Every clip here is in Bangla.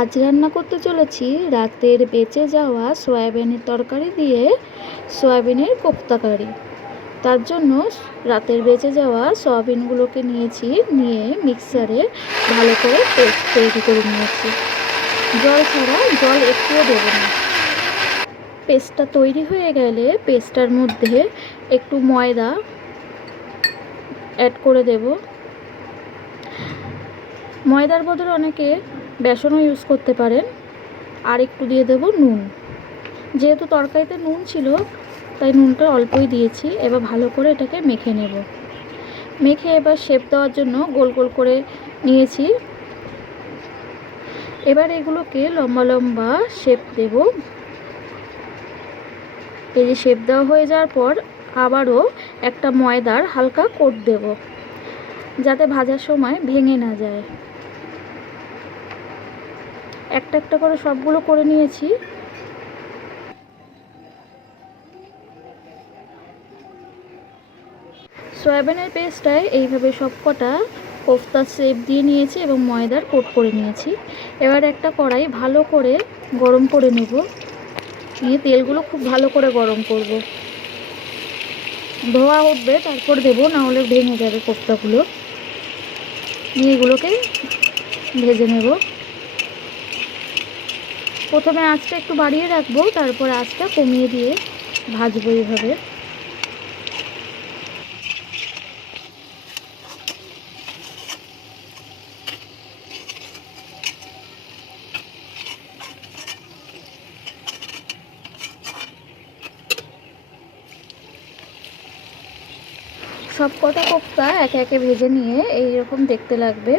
আজ রান্না করতে চলেছি রাতের বেঁচে যাওয়া সয়াবিনের তরকারি দিয়ে সয়াবিনের কোপ্তাকারি তার জন্য রাতের বেঁচে যাওয়া সয়াবিনগুলোকে নিয়েছি, নিয়ে মিক্সারে ভালো করে পেস্ট তৈরি করে নিয়েছি। জল ছাড়া জল একটুও দেবো না। পেস্টটা তৈরি হয়ে গেলে পেস্টটার মধ্যে একটু ময়দা অ্যাড করে দেব। ময়দার বদলে অনেকে বেসনও ইউজ করতে পারেন। আর একটু দিয়ে দেব নুন। যেহেতু তরকারিতে নুন ছিল, তাই নুনটা অল্পই দিয়েছি। এবার ভালো করে এটাকে মেখে নেব। মেখে এবার শেপ দেওয়ার জন্য গোল গোল করে নিয়েছি। এবার এগুলোকে লম্বা লম্বা শেপ দেব। এই যে শেপ দেওয়া হয়ে যাওয়ার পর আবারও একটা ময়দার হালকা কোট দেব, যাতে ভাজার সময় ভেঙে না যায়। একটা একটা করে সবগুলো করে নিয়েছি। সয়াবিনের পেস্টটায় এইভাবে সব কটা কোফতা শেপ দিয়ে নিয়েছি এবং ময়দার কোট করে নিয়েছি। এবার একটা কড়াই ভালো করে গরম করে নেব। নিয়ে তেলগুলো খুব ভালো করে গরম করব। ধোয়া উঠবে, তারপর দেবো না হলে ভেঙে যাবে কোফতাগুলো। নিয়ে এগুলোকে ভেজে নেব। প্রথমে আঁচটা একটু বাড়িয়ে রাখব, তারপর আঁচটা কমিয়ে দিয়ে ভাজবো এইভাবে। সব কটা কোপ্তা একে একে ভেজে নিয়ে এইরকম দেখতে লাগবে।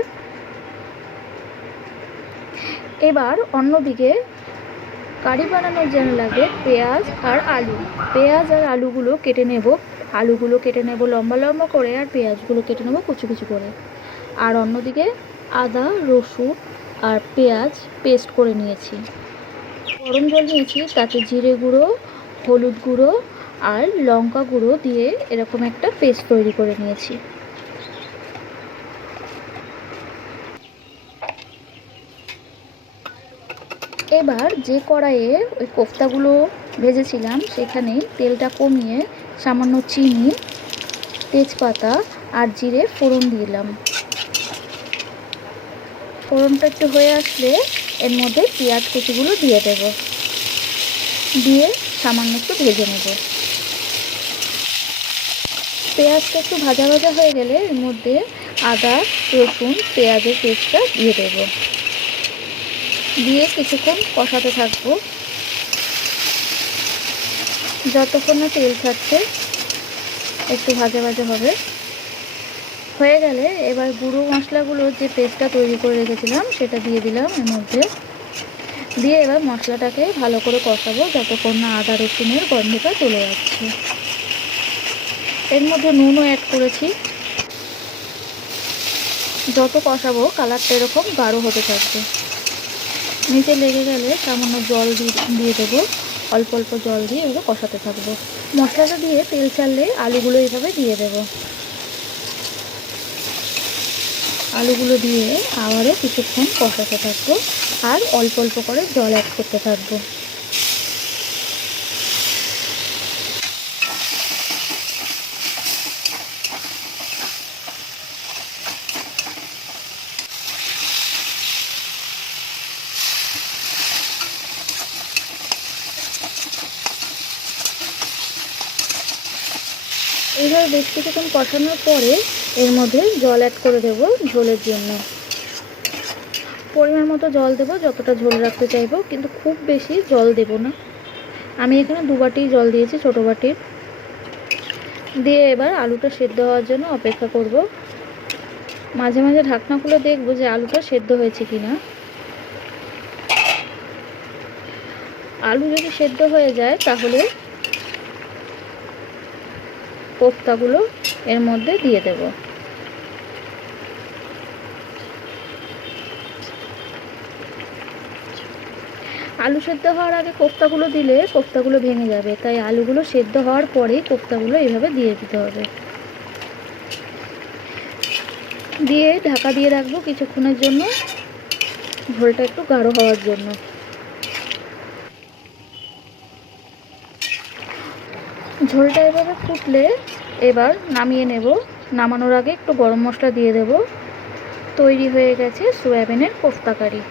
এবার অন্যদিকে কারি বানানোর জন্য লাগে পেঁয়াজ আর আলু। পেঁয়াজ আর আলুগুলো কেটে নেব। আলুগুলো কেটে নেব লম্বা লম্বা করে আর পেঁয়াজগুলো কেটে নেব কুচু কুচু করে। আর অন্যদিকে আদা, রসুন আর পেঁয়াজ পেস্ট করে নিয়েছি। গরম জল নিয়েছি, তাতে জিরে গুঁড়ো, হলুদ গুঁড়ো আর লঙ্কা গুঁড়ো দিয়ে এরকম একটা পেস্ট তৈরি করে নিয়েছি। এবার যে কড়াইয়ে ওই কোফতাগুলো ভেজেছিলাম সেখানে তেলটা কমিয়ে সামান্য চিনি, তেজপাতা আর জিরে ফোড়ন দিলাম। ফোড়নটা একটু হয়ে আসলে এর মধ্যে পেঁয়াজ কুচিগুলো দিয়ে দেব। দিয়ে সামান্য একটু ভেজে নেব। পেঁয়াজটা একটু ভাজা ভাজা হয়ে গেলে এর মধ্যে আদা, রসুন, পেঁয়াজের পেস্টটা দিয়ে দেব। দিয়ে কিছুক্ষণ কষাতে থাকব। যতক্ষণ না তেল ছাড়ছে, একটু ভাজা ভাজা হবে। হয়ে গেলে এবার গুঁড়ো মশলাগুলো যে পেস্টটা তৈরি করে রেখেছিলাম, সেটা দিয়ে দিলাম এর মধ্যে। দিয়ে এবার মশলাটাকে ভালো করে কষাবো, যতক্ষণ না আদা রসুনের গন্ধটা চলে যাচ্ছে এর মধ্যে নুনও অ্যাড করেছি। যত কষাবো কালারটা এরকম গাঢ় হতে থাকবে। নিচে লেগে গেলে সামান্য জল দিয়ে দেবো। অল্প অল্প জল দিয়ে এগুলো কষাতে থাকব। মশলাটা দিয়ে তেল ছাড়লে আলুগুলো এইভাবে দিয়ে দেবো। আলুগুলো দিয়ে আবারও কিছুক্ষণ কষাতে থাকব আর অল্প অল্প করে জল অ্যাড করতে থাকব। এইভাবে বেশ কিছুক্ষণ কষানোর পরে এর মধ্যে জল অ্যাড করে দেব ঝোলের জন্য। পরিমাণ মতো জল দেব, যতটা ঝোল রাখতে চাইব, কিন্তু খুব বেশি জল দেব না। আমি এখানে দু বাটি জল দিয়েছি ছোটো বাটির দিয়ে এবার আলুটা সেদ্ধ হওয়ার জন্য অপেক্ষা করব। মাঝে মাঝে ঢাকনা খুলে দেখব যে আলুটা সেদ্ধ হয়েছে কি না আলু যদি সেদ্ধ হয়ে যায়, তাহলে কোফতাগুলো এর মধ্যে দিয়ে দেব। আলু সেদ্ধ হওয়ার আগে কোফতাগুলো দিলে কোফতাগুলো ভেঙে যাবে। তাই আলুগুলো সেদ্ধ হওয়ার পরেই কোফতাগুলো এইভাবে দিয়ে দিতে হবে। দিয়ে ঢাকা দিয়ে রাখব কিছুক্ষণের জন্য। ঝোলটা একটু গাঢ় হওয়ার জন্য। ঝোলটা এভাবে ফুটলে এবার নামিয়ে নেব। নামানোর আগে একটু গরম মশলা দিয়ে দেব। তৈরি হয়ে গেছে সয়াবিনের কোফতা কারি।